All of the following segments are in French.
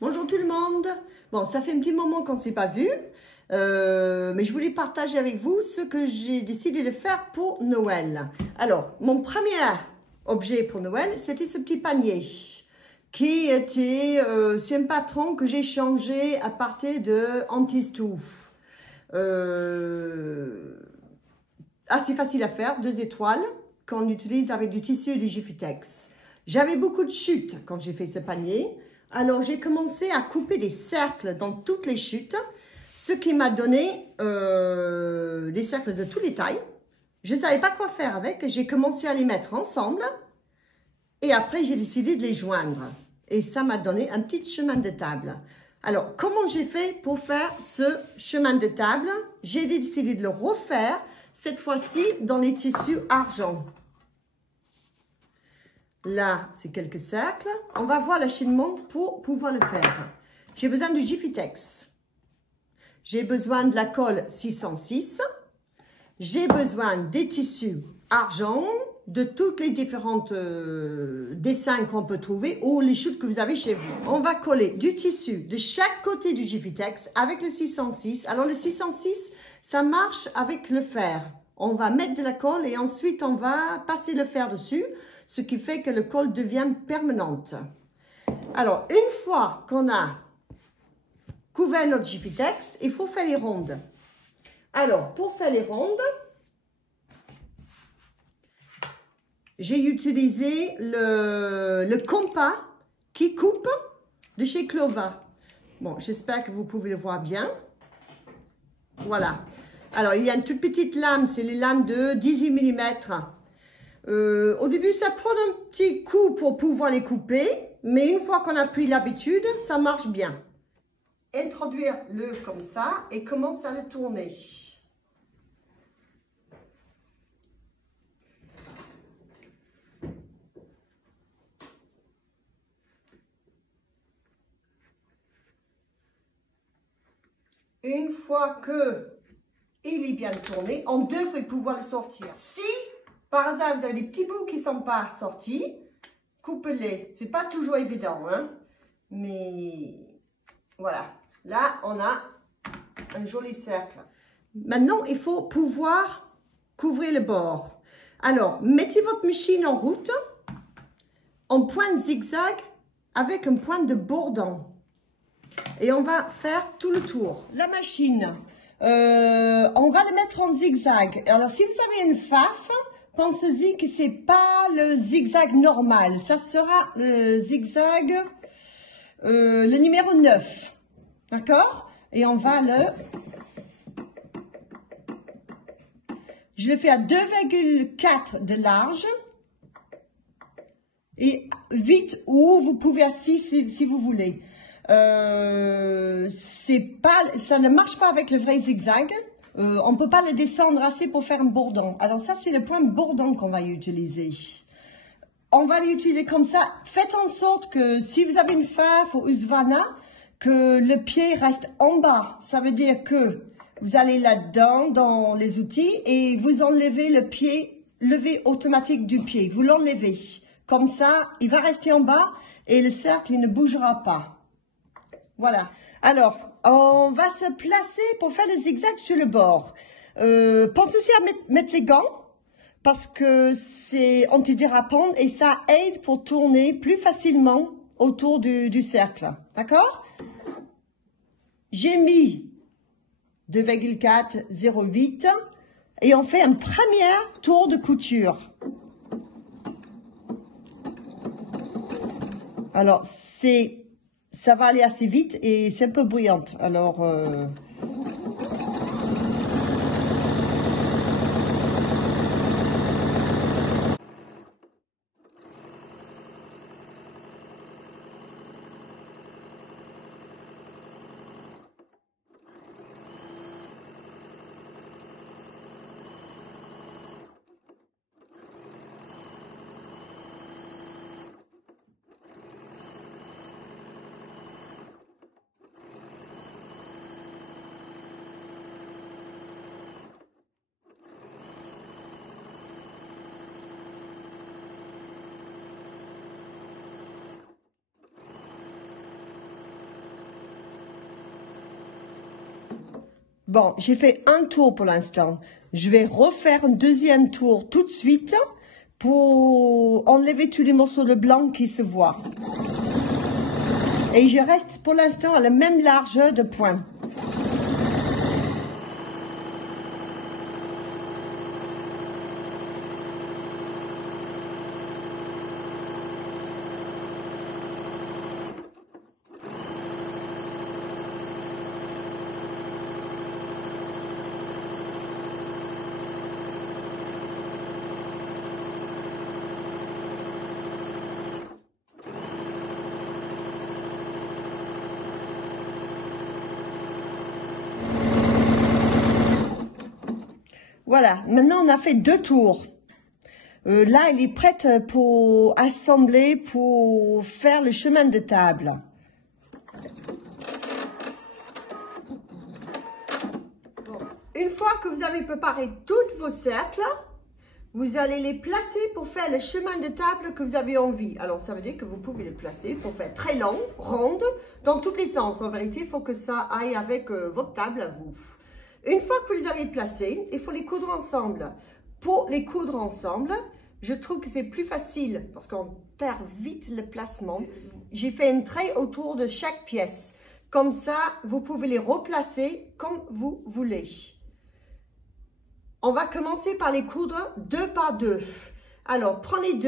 Bonjour tout le monde. Bon, ça fait un petit moment qu'on ne s'est pas vu, mais je voulais partager avec vous ce que j'ai décidé de faire pour Noël. Alors, mon premier objet pour Noël, c'était ce petit panier qui était, c'est un patron que j'ai changé à partir de Antistou. Assez facile à faire, 2 étoiles, qu'on utilise avec du tissu du Jiffy-Tex. J'avais beaucoup de chutes quand j'ai fait ce panier. Alors, j'ai commencé à couper des cercles dans toutes les chutes, ce qui m'a donné des cercles de toutes les tailles. Je ne savais pas quoi faire avec. J'ai commencé à les mettre ensemble et après, j'ai décidé de les joindre. Et ça m'a donné un petit chemin de table. Alors, comment j'ai fait pour faire ce chemin de table? J'ai décidé de le refaire, cette fois-ci dans les tissus argent. Là, c'est quelques cercles. On va voir l'acheminement pour pouvoir le faire. J'ai besoin du Jiffy-Tex. J'ai besoin de la colle 606. J'ai besoin des tissus argent, de toutes les différentes dessins qu'on peut trouver ou les chutes que vous avez chez vous. On va coller du tissu de chaque côté du Jiffy-Tex avec le 606. Alors, le 606, ça marche avec le fer. On va mettre de la colle et ensuite, on va passer le fer dessus, ce qui fait que le colle devient permanente. Alors, une fois qu'on a couvert notre Jiffy-Tex, il faut faire les rondes. Alors, pour faire les rondes, j'ai utilisé le compas qui coupe de chez Clova. Bon, j'espère que vous pouvez le voir bien. Voilà. Alors, il y a une toute petite lame, c'est les lames de 18 mm. Au début, ça prend un petit coup pour pouvoir les couper, mais une fois qu'on a pris l'habitude, ça marche bien. Introduire-le comme ça et commence à le tourner. Une fois que il est bien tourné, on devrait pouvoir le sortir. Si, par hasard, vous avez des petits bouts qui ne sont pas sortis, coupez-les. Ce n'est pas toujours évident, hein? Mais voilà. Là, on a un joli cercle. Maintenant, il faut pouvoir couvrir le bord. Alors, mettez votre machine en route, en pointe zigzag, avec une pointe de bourdon. Et on va faire tout le tour. La machine, on va la mettre en zigzag. Alors, si vous avez une faf, pensez-y que ce n'est pas le zigzag normal. Ça sera le zigzag, le numéro 9. D'accord? Et on va je le fais à 2,4 de large et 8 ou vous pouvez à 6 si vous voulez. Ça ne marche pas avec le vrai zigzag. On ne peut pas le descendre assez pour faire un bourdon. Alors ça, c'est le point bourdon qu'on va utiliser. On va l'utiliser comme ça. Faites en sorte que si vous avez une faf ou usvana, que le pied reste en bas. Ça veut dire que vous allez là-dedans, dans les outils, et vous enlevez le pied, levé automatique du pied. Vous l'enlevez. Comme ça, il va rester en bas et le cercle, il ne bougera pas. Voilà. Alors, on va se placer pour faire le zigzag sur le bord. Pensez aussi à mettre les gants parce que c'est antidérapant et ça aide pour tourner plus facilement autour du cercle. D'accord? J'ai mis 2,408 et on fait un premier tour de couture. Alors, ça va aller assez vite et c'est un peu bruyante. Alors, Bon, j'ai fait un tour pour l'instant. Je vais refaire un deuxième tour tout de suite pour enlever tous les morceaux de blanc qui se voient. Et je reste pour l'instant à la même largeur de point. Voilà, maintenant on a fait 2 tours. Là, elle est prête pour assembler, pour faire le chemin de table. Bon. Une fois que vous avez préparé tous vos cercles, vous allez les placer pour faire le chemin de table que vous avez envie. Alors, ça veut dire que vous pouvez les placer pour faire très long, ronde, dans tous les sens. En vérité, il faut que ça aille avec votre table à vous. Une fois que vous les avez placés, il faut les coudre ensemble. Pour les coudre ensemble, je trouve que c'est plus facile parce qu'on perd vite le placement. J'ai fait une trait autour de chaque pièce. Comme ça, vous pouvez les replacer comme vous voulez. On va commencer par les coudre 2 par 2. Alors, prenez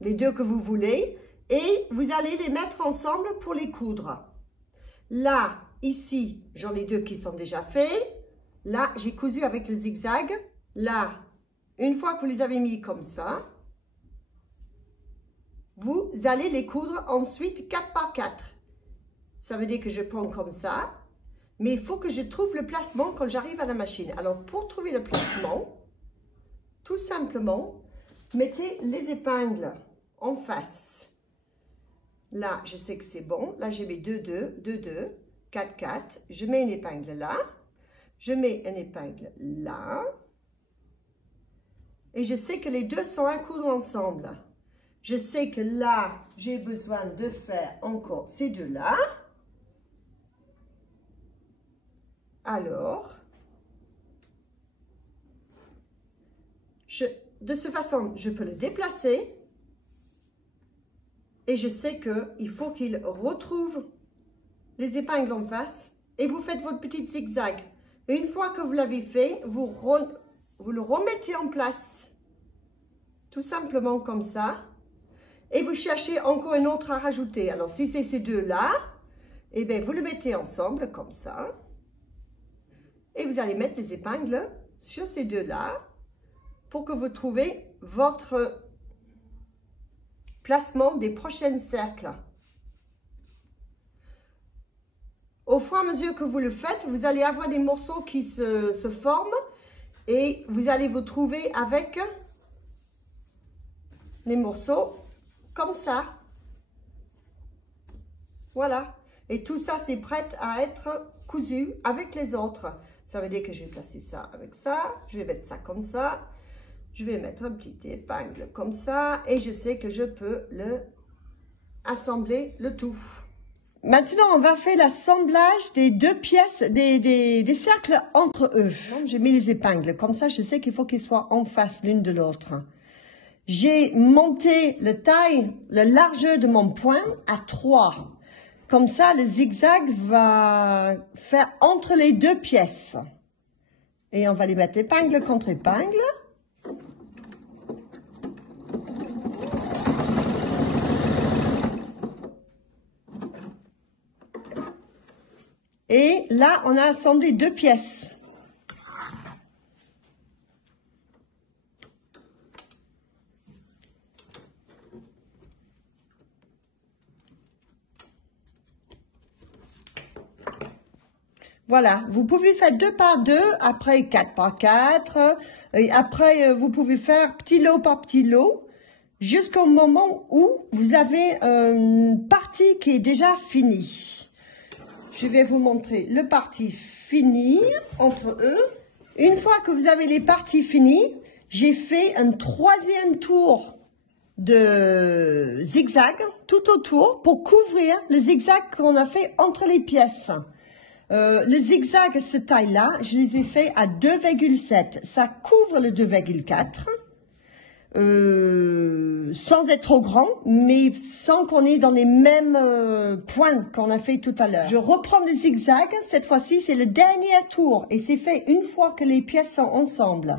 les deux que vous voulez, et vous allez les mettre ensemble pour les coudre. Là, ici, j'en ai 2 qui sont déjà faits. Là, j'ai cousu avec le zigzag. Là, une fois que vous les avez mis comme ça, vous allez les coudre ensuite 4 par 4. Ça veut dire que je prends comme ça, mais il faut que je trouve le placement quand j'arrive à la machine. Alors, pour trouver le placement, tout simplement, mettez les épingles en face. Là, je sais que c'est bon. Là, j'ai mes 2, 2, 2, 2, 4, 4. Je mets une épingle là. Je mets une épingle là. Et je sais que les deux sont à coudre ensemble. Je sais que là, j'ai besoin de faire encore ces deux-là. Alors, de cette façon, je peux le déplacer. Et je sais qu'il faut qu'il retrouve les épingles en face. Et vous faites votre petit zigzag. Et une fois que vous l'avez fait, vous le remettez en place. Tout simplement comme ça. Et vous cherchez encore un autre à rajouter. Alors, si c'est ces deux-là, eh bien, vous le mettez ensemble comme ça. Et vous allez mettre les épingles sur ces deux-là pour que vous trouviez votre placement des prochains cercles. Au fur et à mesure que vous le faites, vous allez avoir des morceaux qui se forment et vous allez vous trouver avec les morceaux comme ça. Voilà. Et tout ça, c'est prêt à être cousu avec les autres. Ça veut dire que je vais placer ça avec ça. Je vais mettre ça comme ça. Je vais mettre un petit épingle comme ça. Et je sais que je peux assembler le tout. Maintenant, on va faire l'assemblage des deux pièces, des cercles entre eux. J'ai mis les épingles. Comme ça, je sais qu'il faut qu'ils soient en face l'une de l'autre. J'ai monté la largeur de mon point à 3. Comme ça, le zigzag va faire entre les deux pièces. Et on va les mettre épingle contre épingle. Et là, on a assemblé deux pièces. Voilà, vous pouvez faire 2 par 2, après 4 par 4, et après vous pouvez faire petit lot par petit lot, jusqu'au moment où vous avez une partie qui est déjà finie. Je vais vous montrer le parti fini entre eux. Une fois que vous avez les parties finies, j'ai fait un 3e tour de zigzag tout autour pour couvrir le zigzag qu'on a fait entre les pièces. Les zigzags, cette taille-là, je les ai faits à 2,7. Ça couvre le 2,4. Sans être trop grand, mais sans qu'on ait dans les mêmes points qu'on a fait tout à l'heure. Je reprends les zigzags. Cette fois-ci, c'est le dernier tour. Et c'est fait une fois que les pièces sont ensemble.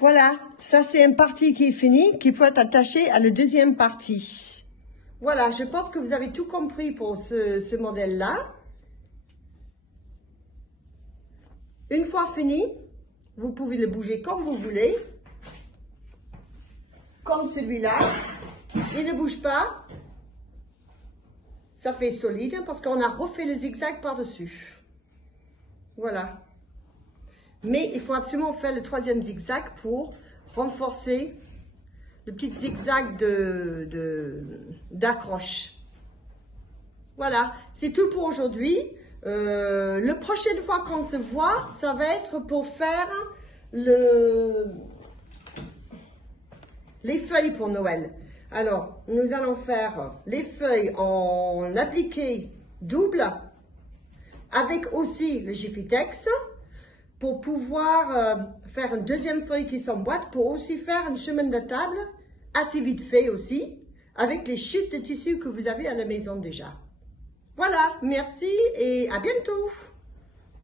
Voilà, ça c'est une partie qui est finie, qui peut être attachée à la deuxième partie. Voilà, je pense que vous avez tout compris pour ce modèle-là. Une fois fini, vous pouvez le bouger comme vous voulez. Comme celui-là. Il ne bouge pas. Ça fait solide parce qu'on a refait le zigzag par-dessus. Voilà. Mais il faut absolument faire le troisième zigzag pour renforcer le petit zigzag d'accroche. Voilà, c'est tout pour aujourd'hui. La prochaine fois qu'on se voit, ça va être pour faire les feuilles pour Noël. Alors, nous allons faire les feuilles en appliqué double avec aussi le Jiffy-Tex. Pour pouvoir faire une deuxième feuille qui s'emboîte, pour aussi faire un chemin de table assez vite fait aussi, avec les chutes de tissu que vous avez à la maison déjà. Voilà, merci et à bientôt.